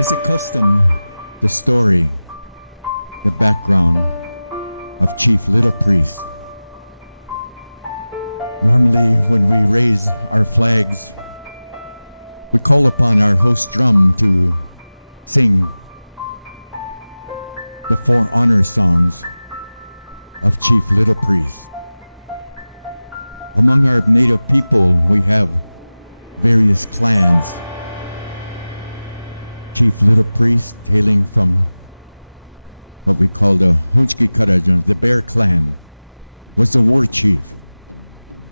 As a custom, the story, the background of Chief Little Priest. Normally, when we raise our flags, we call upon our host drum to sing the 4 honor songs of Chief Little Priest. Among our native people, we have various clans. Chief Little Priest, hailing from what we call the Hunchki Karajan, the Bear Clan, was the war chief.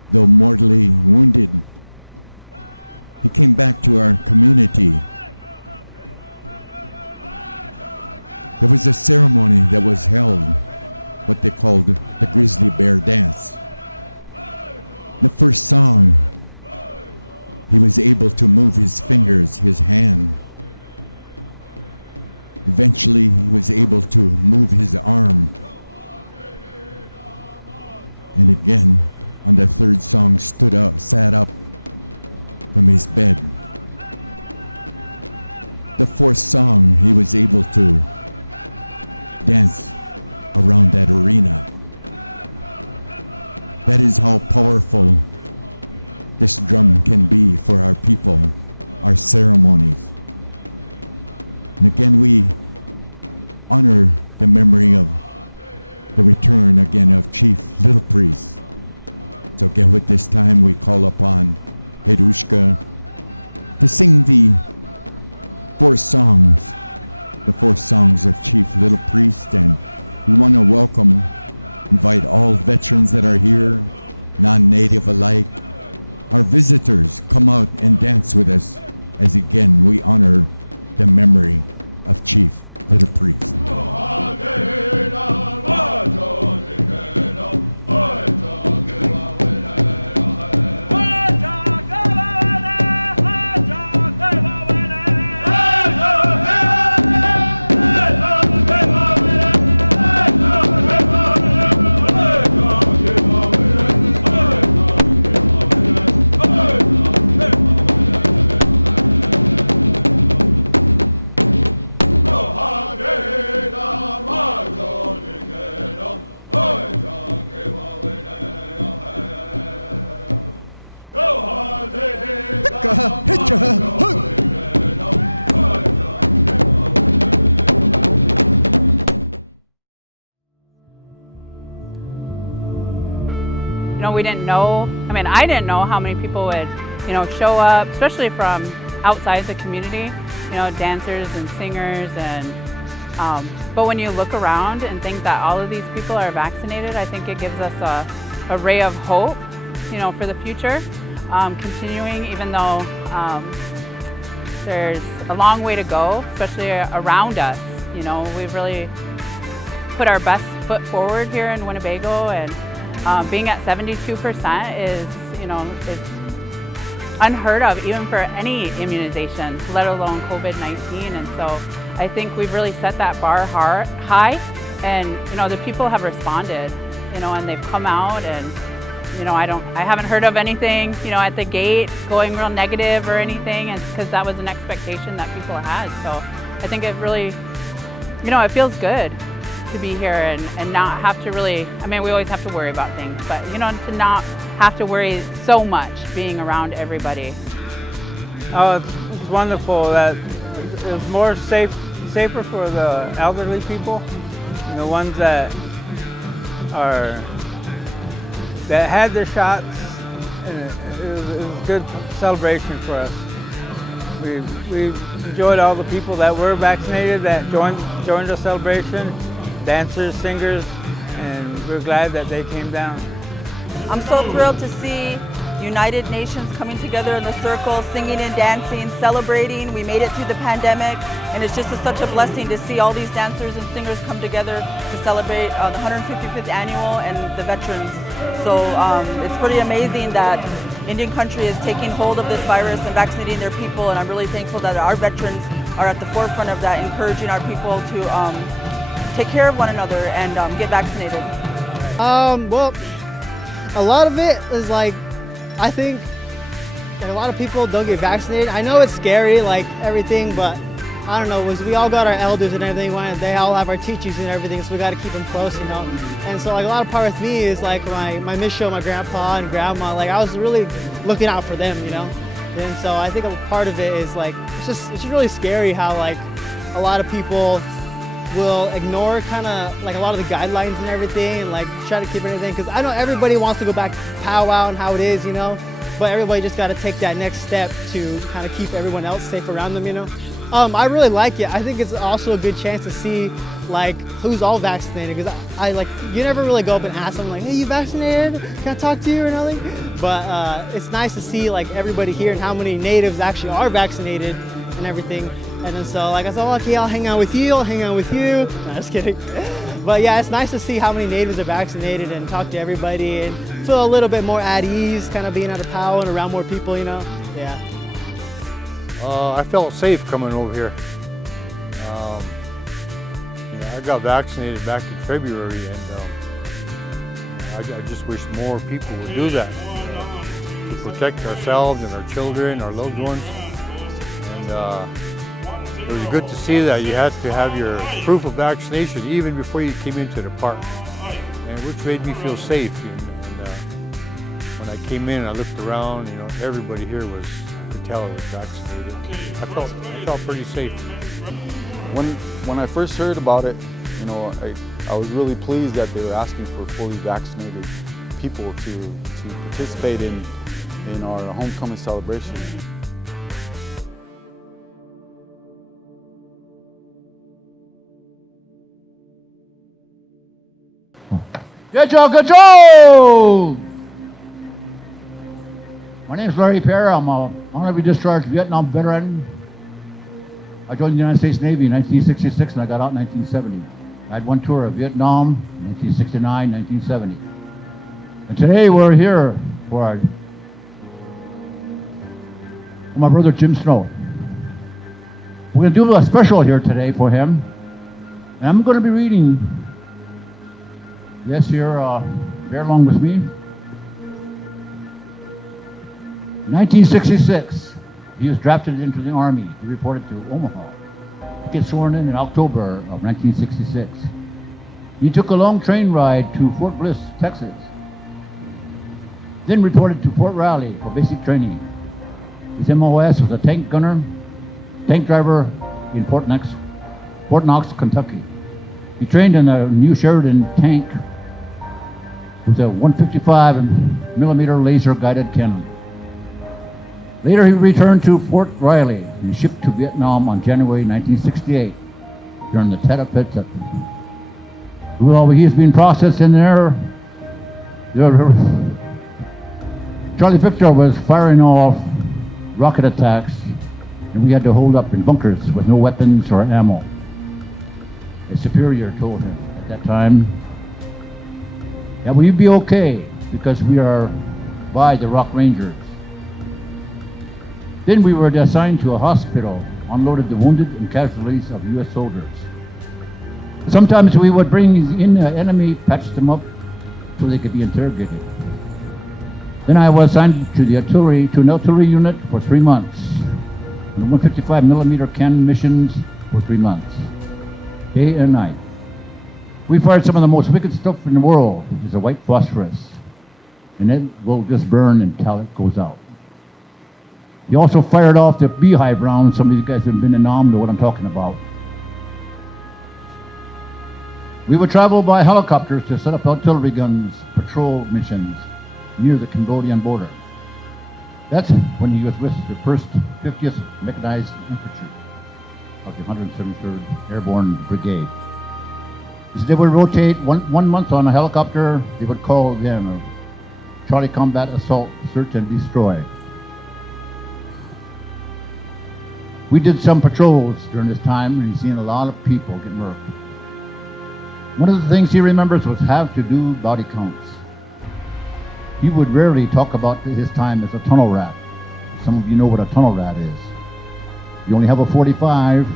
Though mortally wounded, he came back to our community. There was a ceremony that was held, what they called the Grizzly Bear Dance. The first song, he was able to move his fingers, his hand. Eventually, he was able to move his arm. And again, on the third song, sat up from his bed. The fourth song, he was able to dance around that arena. That is how powerful this drum can be for our people, our ceremonies. And again, we honor the memory of the return again of Chief Little Priest. So again, with this time, we call upon Herushka to sing the 4 songs, the 4 songs of Chief Little Priest. And we want to invite all veterans that are here, non-native alike, our visitors, come out and dance with us as again we honor the memory of Chief Little Priest. We didn't know, I didn't know how many people would, show up, especially from outside the community, dancers and singers. And but when you look around and think that all of these people are vaccinated, I think it gives us a ray of hope, for the future. Continuing, even though there's a long way to go, especially around us. We've really put our best foot forward here in Winnebago, and being at 72% is, it's unheard of even for any immunization, let alone COVID-19. And so I think we've really set that bar high, and the people have responded, and they've come out, and I haven't heard of anything, at the gate going real negative or anything, and because that was an expectation that people had. So I think it really, it feels good to be here and not have to really, we always have to worry about things, but to not have to worry so much being around everybody. Oh, it's wonderful that it's more safer for the elderly people, and the ones that had their shots, and it was a good celebration for us. We enjoyed all the people that were vaccinated that joined the celebration, dancers, singers, and we're glad that they came down. I'm so thrilled to see United Nations coming together in a circle, singing and dancing, celebrating. We made it through the pandemic, and it's just such a blessing to see all these dancers and singers come together to celebrate the 155th annual and the veterans. So it's pretty amazing that Indian country is taking hold of this virus and vaccinating their people, and I'm really thankful that our veterans are at the forefront of that, encouraging our people to take care of one another and get vaccinated. Well, a lot of it is I think a lot of people don't get vaccinated. I know it's scary, everything, but I don't know, was we all got our elders and everything, they all have our teachings and everything, so we got to keep them close, you know. And so like a lot of part with me is like my Misho, my grandpa and grandma, like I was really looking out for them, you know. And so I think a part of it is like, it's just really scary how like a lot of people will ignore kind of like a lot of the guidelines and everything and like try to keep everything, because I know everybody wants to go back to powwow and how it is, you know, but everybody just got to take that next step to kind of keep everyone else safe around them, you know. I really like it. I think it's also a good chance to see like who's all vaccinated, because I like, you never really go up and ask them like, hey, you vaccinated? Can I talk to you or nothing? But it's nice to see like everybody here and how many natives actually are vaccinated and everything. And then so like I said, oh, okay, I'll hang out with you, I'll hang out with you. No, just kidding. But yeah, it's nice to see how many natives are vaccinated and talk to everybody and feel a little bit more at ease, kind of being out of power and around more people, you know? Yeah. I felt safe coming over here. I got vaccinated back in February, and I just wish more people would do that to protect ourselves and our children, our loved ones. And it was good to see that you had to have your proof of vaccination even before you came into the park, and which made me feel safe. And when I came in, I looked around. You know, everybody here was, I could tell, was vaccinated. I felt pretty safe. When I first heard about it, you know, I was really pleased that they were asking for fully vaccinated people to participate in our homecoming celebration. Good job, good job! My name is Larry Pear. I'm a honorably discharged Vietnam veteran. I joined the United States Navy in 1966 and I got out in 1970. I had one tour of Vietnam, 1969, 1970. And today we're here for my brother Jim Snow. We're going to do a special here today for him. And I'm going to be reading, yes, here, bear along with me. 1966, he was drafted into the Army. He reported to Omaha. He gets sworn in October of 1966. He took a long train ride to Fort Bliss, Texas. Then reported to Fort Riley for basic training. His MOS was a tank gunner, tank driver in Fort Knox, Kentucky. He trained in a new Sheridan tank with a 155 millimeter laser guided cannon. Later he returned to Fort Riley and shipped to Vietnam on January 1968 during the Tet Offensive. While he was being processed in there, Charlie Victor was firing off rocket attacks, and we had to hold up in bunkers with no weapons or ammo. A superior told him at that time, "Yeah, will you be okay? Because we are by the Rock Rangers." Then we were assigned to a hospital, unloaded the wounded and casualties of U.S. soldiers. Sometimes we would bring in the enemy, patch them up so they could be interrogated. Then I was assigned to an artillery unit for 3 months. And 155 millimeter cannon missions for 3 months, day and night. We fired some of the most wicked stuff in the world. It's a white phosphorus, and it will just burn until it goes out. He also fired off the beehive rounds. Some of you guys have been in Nam know what I'm talking about. We would travel by helicopters to set up artillery guns, patrol missions near the Cambodian border. That's when he was with the 1st 50th Mechanized Infantry of the 173rd Airborne Brigade. So they would rotate one month on a helicopter. They would call them a Charlie Combat Assault, Search and Destroy. We did some patrols during this time, and he's seen a lot of people get murked. One of the things he remembers was have to do body counts. He would rarely talk about his time as a tunnel rat. Some of you know what a tunnel rat is. You only have a 45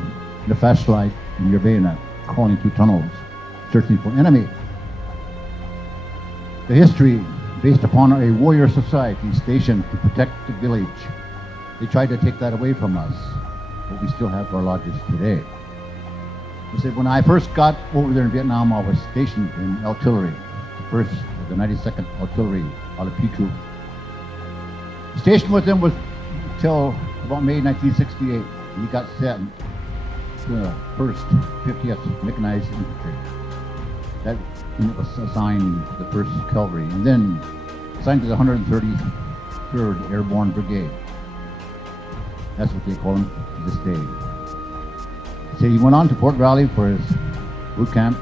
and a flashlight and your bayonet, crawling through tunnels, searching for enemy. The history based upon a warrior society stationed to protect the village. They tried to take that away from us. but we still have our lodges today. He said, when I first got over there in Vietnam, I was stationed in artillery, the 92nd Artillery out of Pichu. Stationed with them was until about May 1968. We got sent to the 1st 50th Mechanized Infantry. That was assigned to the 1st Cavalry, and then assigned to the 133rd Airborne Brigade. That's what they call him to this day. So he went on to Fort Riley for his boot camp.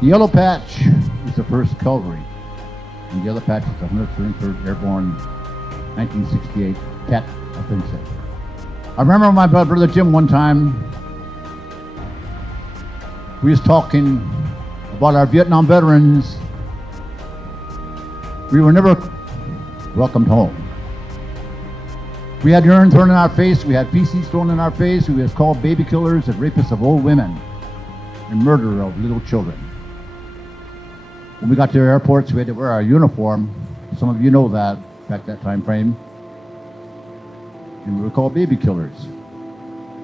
The yellow patch is the 1st Cavalry, and the yellow patch is the 133rd Airborne 1968 Cat Offensive. I remember my brother Jim one time, we was talking about our Vietnam veterans. We were never welcomed home. We had urine thrown in our face, we had feces thrown in our face, we was called baby killers and rapists of old women and murderer of little children. When we got to the airports, we had to wear our uniform. Some of you know that back that time frame. And we were called baby killers.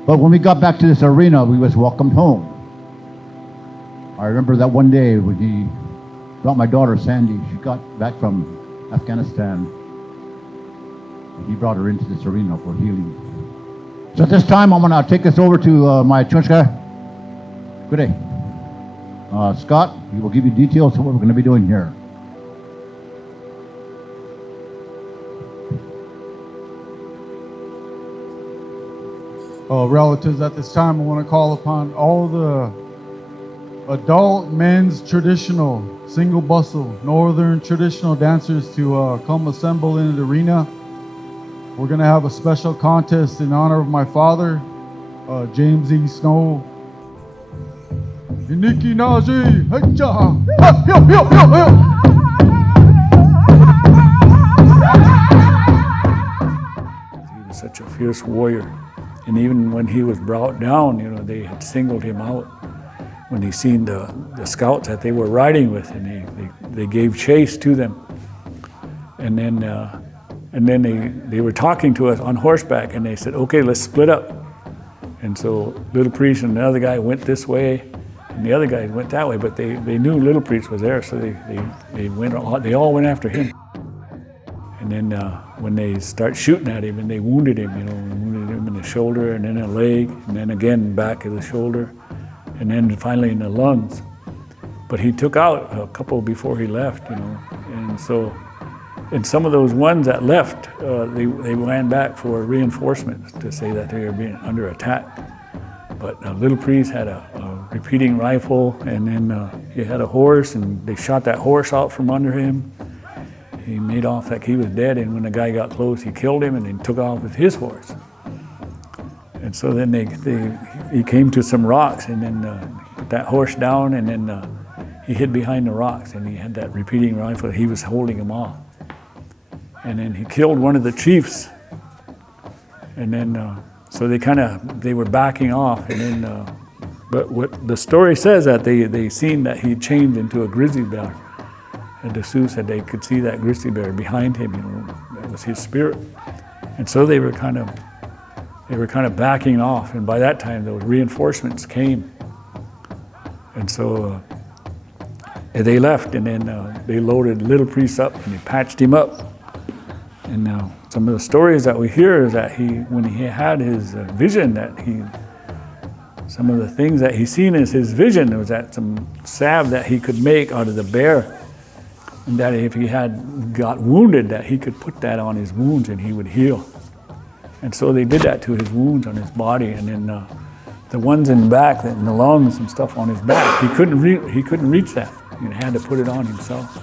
But when we got back to this arena, we was welcomed home. I remember that one day when he brought my daughter Sandy. She got back from Afghanistan. And he brought her into this arena for healing. So at this time, I'm going to take us over to my chunchka. Good day. Scott, he will give you details of what we're going to be doing here. Relatives, at this time, I want to call upon all the adult men's traditional single bustle northern traditional dancers to come assemble in the arena. We're going to have a special contest in honor of my father, James E. Snow. Iniki Nazi, hecha, He was such a fierce warrior. And even when he was brought down, you know, they had singled him out when they seen the scouts that they were riding with, and they gave chase to them. And then they were talking to us on horseback, and they said, okay, let's split up. And so Little Priest and the other guy went this way, and the other guy went that way, but they knew Little Priest was there, so they all went after him. And then when they start shooting at him, and they wounded him, you know, wounded him in the shoulder, and then a leg, and then again back of the shoulder, and then finally in the lungs. But he took out a couple before he left, you know, and so, and some of those ones that left, they ran back for reinforcements to say that they were being under attack. But Little Priest had a repeating rifle, and then he had a horse, and they shot that horse out from under him. He made off like he was dead, and when the guy got close, he killed him and then took off with his horse. And so then he came to some rocks, and then put that horse down, and then he hid behind the rocks, and he had that repeating rifle. He was holding him off. And then he killed one of the chiefs. And then, so they were backing off, and then, but what the story says that they seen that he changed into a grizzly bear. And the Sioux said they could see that grizzly bear behind him, you know, that was his spirit. And so they were kind of backing off, and by that time those reinforcements came. And so they left, and then they loaded Little Priest up, and they patched him up. And now some of the stories that we hear is that when he had his vision, some of the things that he seen as his vision was that some salve that he could make out of the bear, and that if he had got wounded, that he could put that on his wounds and he would heal. And so they did that to his wounds on his body, and then the ones in the back, in the lungs and stuff on his back, he couldn't reach that. He had to put it on himself.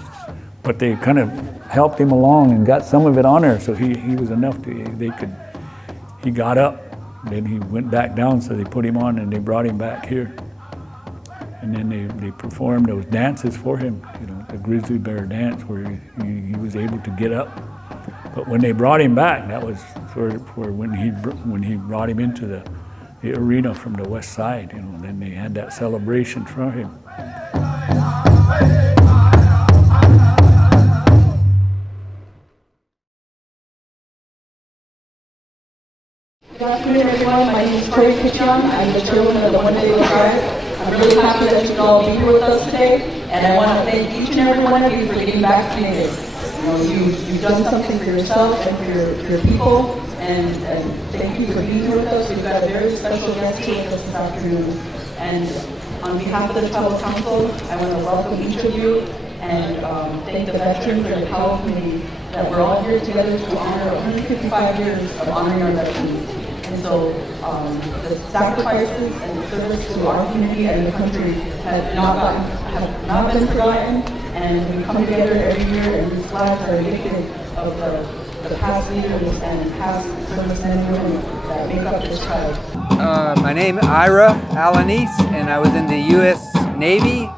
But they kind of helped him along and got some of it on there, so he was enough he got up, then he went back down, so they put him on and they brought him back here. And then they performed those dances for him, you know, the grizzly bear dance where he was able to get up. But when they brought him back, that was for when he brought him into the arena from the west side, you know, and then they had that celebration for him. Asuncion. I'm the chairwoman of the Winnebago tribe. I'm really happy that you can all be here with us today, and I want to thank each and every one of you for getting vaccinated. You know, you've done something for yourself and for your people, and thank you for being here with us. We've got a very special guest here with us this afternoon. And on behalf of the Tribal Council, I want to welcome each of you and thank the veterans and the Powell community that we're all here together to honor 155 years of honoring our veterans. And so the sacrifices and the service to our community and the country have not been forgotten, and we come together every year, and these flags are indicative of the past leaders and past servicemen and women that make up this tribe. My name is Ira Alanis, and I was in the U.S. Navy,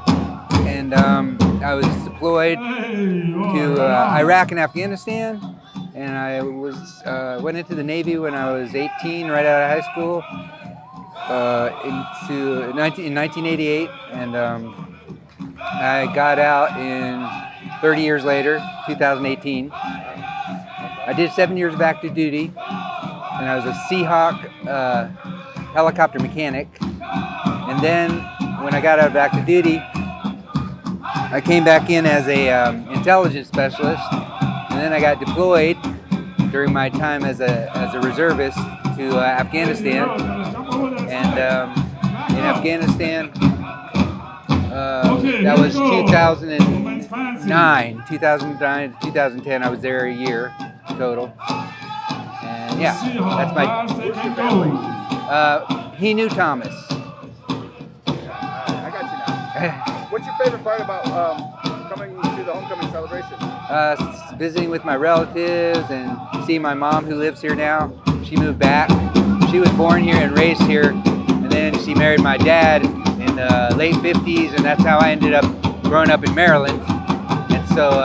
and I was deployed to Iraq and Afghanistan, and I went into the Navy when I was 18, right out of high school, in 1988, and I got out in 30 years later, 2018. I did 7 years of active duty, and I was a Seahawk helicopter mechanic. And then when I got out of active duty, I came back in as a intelligence specialist, and then I got deployed during my time as a reservist to Afghanistan. And in Afghanistan, that was 2009 to 2010. I was there a year total. And yeah, that's my. He knew Thomas. I got you now. What's your favorite part about coming to the homecoming celebration? Visiting with my relatives and seeing my mom, who lives here now. She moved back. She was born here and raised here, and then she married my dad in the late 50s, and that's how I ended up growing up in Maryland. And so,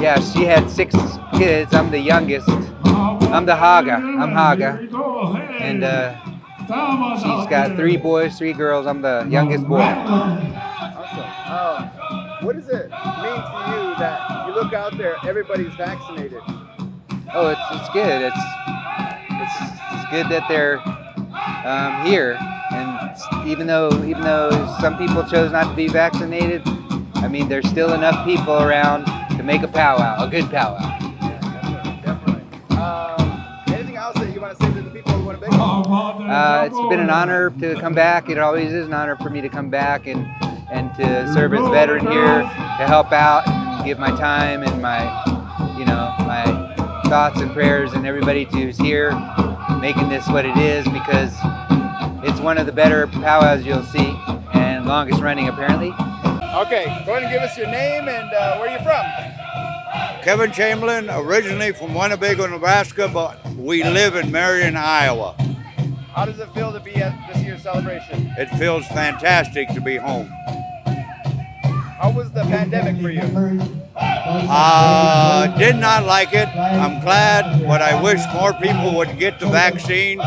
yeah, she had 6 kids. I'm the youngest. I'm the Haga. I'm Haga. And she's got 3 boys, 3 girls. I'm the youngest boy. Awesome. What does it mean to you that you look out there, everybody's vaccinated? Oh, it's good. It's good that they're here. And even though some people chose not to be vaccinated, I mean, there's still enough people around to make a powwow, a good powwow. Yeah, definitely. Anything else that you want to say to the people who want to be? It's been an honor to come back. It always is an honor for me to come back and to serve as a veteran here, to help out and give my time and my thoughts and prayers and everybody who's here making this what it is, because it's one of the better powwows you'll see, and longest running apparently. Okay, go ahead and give us your name and where you're from. Kevin Chamberlain, originally from Winnebago, Nebraska, but we live in Marion, Iowa. How does it feel to be at this year's celebration? It feels fantastic to be home. How was the pandemic for you? Did not like it. I'm glad, but I wish more people would get the vaccine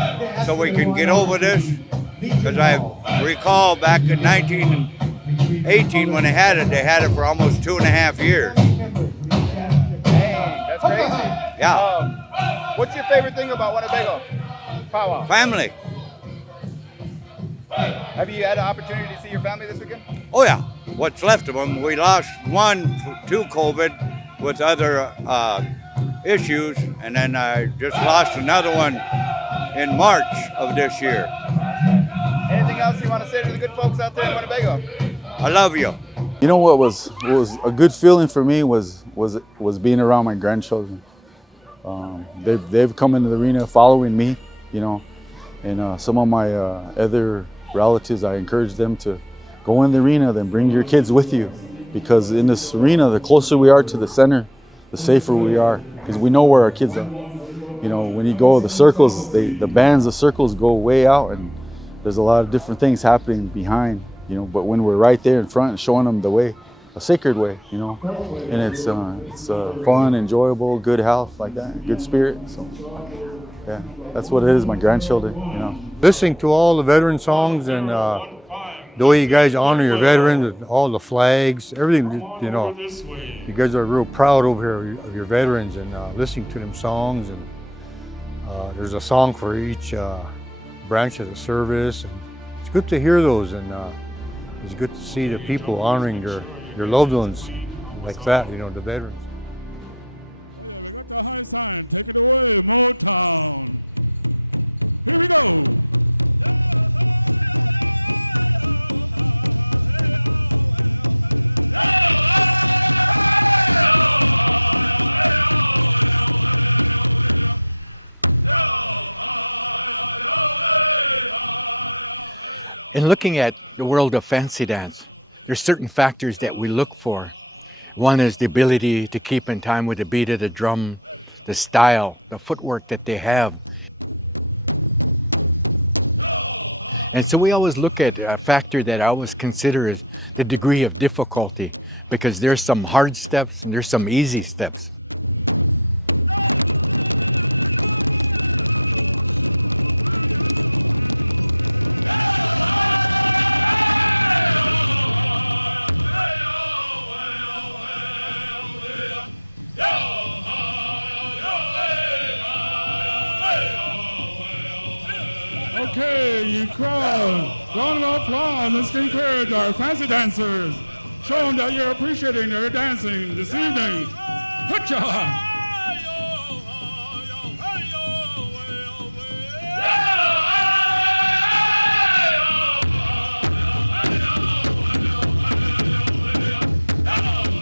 so we can get over this. Because I recall back in 1918 when they had it for almost 2.5 years. Dang, that's crazy. Yeah. What's your favorite thing about Winnebago powwow? Family. Have you had an opportunity to see your family this weekend? Oh yeah, what's left of them. We lost one to COVID with other issues, and then I just lost another one in March of this year. Anything else you want to say to the good folks out there in Winnebago? I love you. You know what was a good feeling for me was being around my grandchildren. They've come into the arena following me, and some of my other relatives, I encourage them to go in the arena, then bring your kids with you, because in this arena, the closer we are to the center, the safer we are, because we know where our kids are. When you go to the circles, the bands of circles go way out, and there's a lot of different things happening behind, but when we're right there in front and showing them the way, a sacred way, and it's fun, enjoyable, good health, like that, good spirit. So yeah, that's what it is, my grandchildren, Listening to all the veteran songs and the way you guys honor your veterans, all the flags, everything, you guys are real proud over here of your veterans, and listening to them songs, and there's a song for each branch of the service. And it's good to hear those, and it's good to see the people honoring their loved ones like that, you know, the veterans. Oh yeah, we got the high sign. Take it away, Motown. Here we go. In looking at the world of fancy dance, there's certain factors that we look for. One is the ability to keep in time with the beat of the drum, the style, the footwork that they have. And so we always look at a factor that I always consider is the degree of difficulty, because there's some hard steps and there's some easy steps. Okay, you crowd, round of applause. Let's encourage our fancy dancers. Show them that you're appreciating their dancing this evening. Hitcha!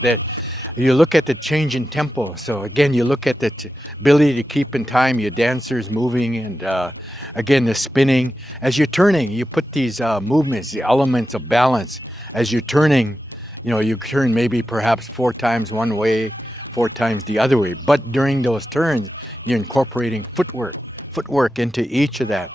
That you look at the change in tempo. So again, you look at the ability to keep in time, your dancers moving, and again, the spinning. As you're turning, you put these movements, the elements of balance. As you're turning, you know, you turn maybe perhaps 4 times one way, 4 times the other way. But during those turns, you're incorporating footwork into each of that.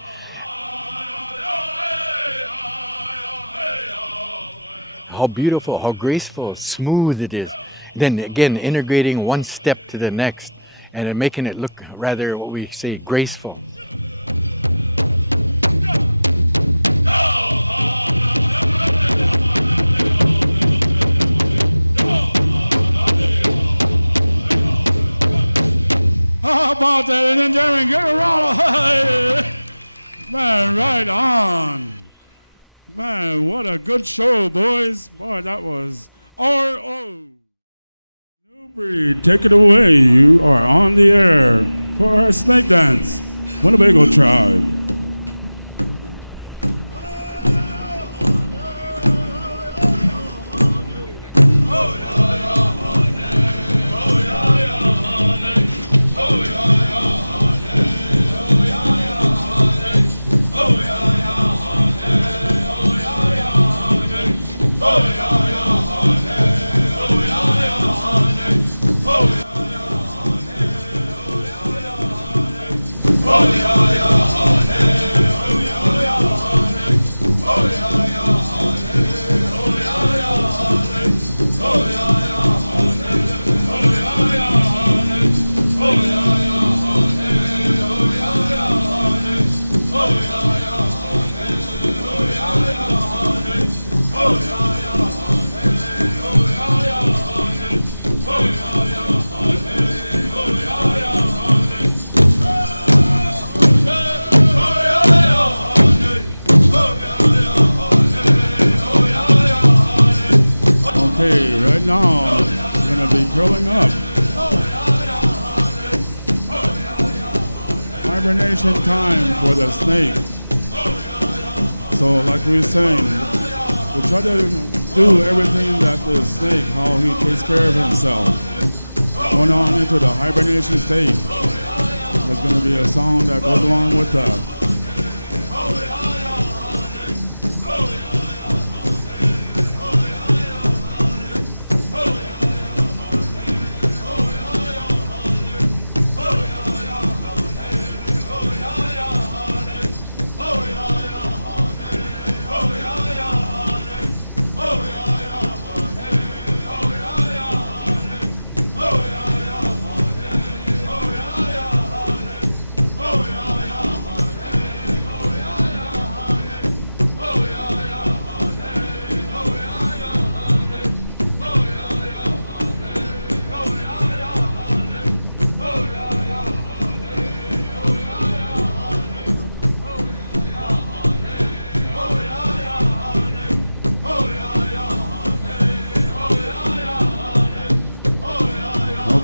How beautiful, how graceful, smooth it is. Then again, integrating one step to the next and making it look rather, what we say, graceful. How about that, ladies and gentlemen? Give a round of man, right on. Man, what a good show, boys. Boy, that was R.O. New Breed, take it away. You are on the air for our snake dance, Winnebago Tribe. Okay, right now, we're going to be curling up. Hibernation time for the snake. So like we were saying, we try to do everything that the snake, how he takes care of himself. Going on into the hibernation state. There's going to be a song that goes along with that.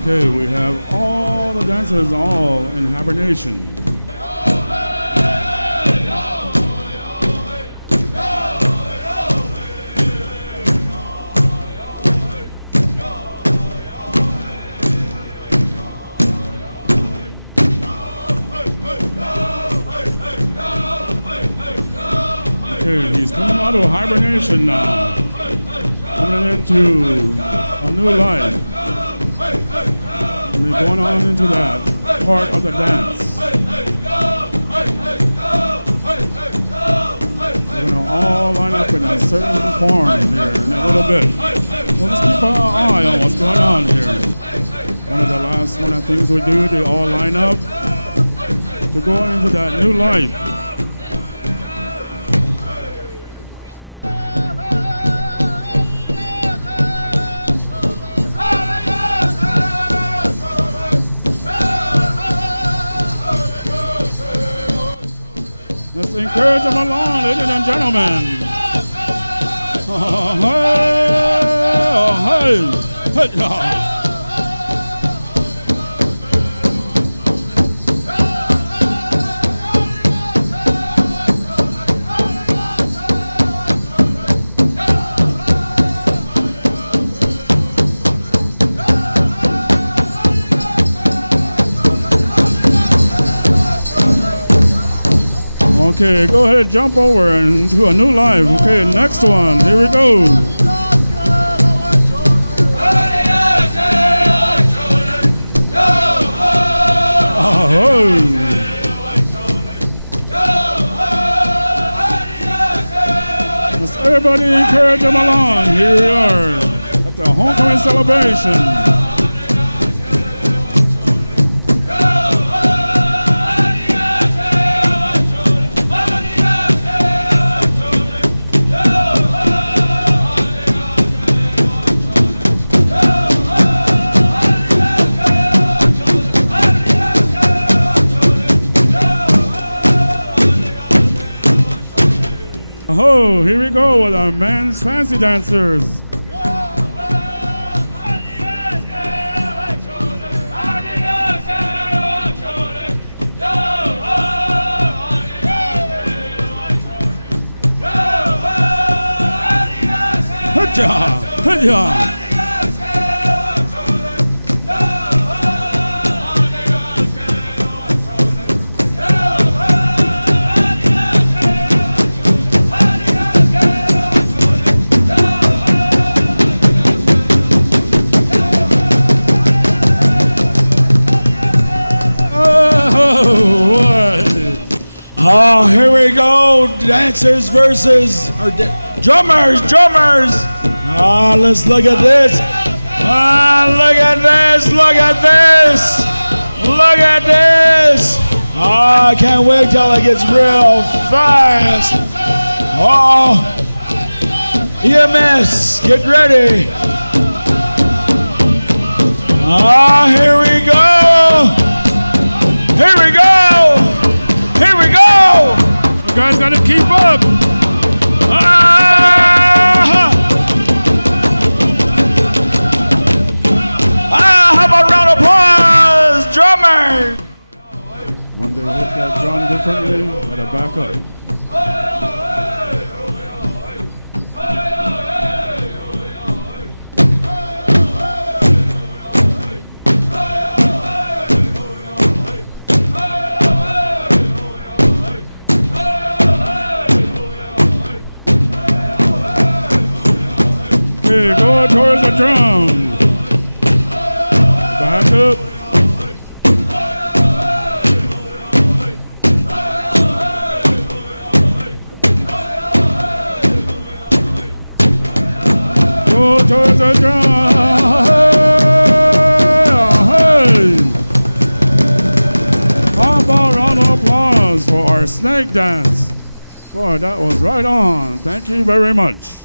Okay, we have all the dancers all in hibernation. Okay, he's coming out of hibernation now. Coming into a new life. And we're going on into that part of the dance. We're going to all line up in a certain form here in a little bit. We'll just keep our eye on what's going on here. One of the things we do, they all line up to go into that new life. Let's encourage them along, ladies and gentlemen. Okay, go ahead, jump over into a new life. Okay, next one. Here we go. Let's everybody encourage them along. Here we are at the homecoming celebration. Oh, here we go with our men's fancy dancers. Hudja, hudja. Oh, here we go. Dancers versus drummers. Oh, let's look at this. Oh, look at this. Look at this. Look at this. Oh, I can't wait till it gets real fast. Oh, EMS, get ready. Oh, here we go. Here we go. Here we go! You guys gotta keep up! How about a round of applause, drummers! When they hit that drum differently, gotta back up. Okay, go towards the drum. Back up. Go towards the drum. Hey. How about a round of applause for our snake dance? Boy, that was right on. Thank you very much.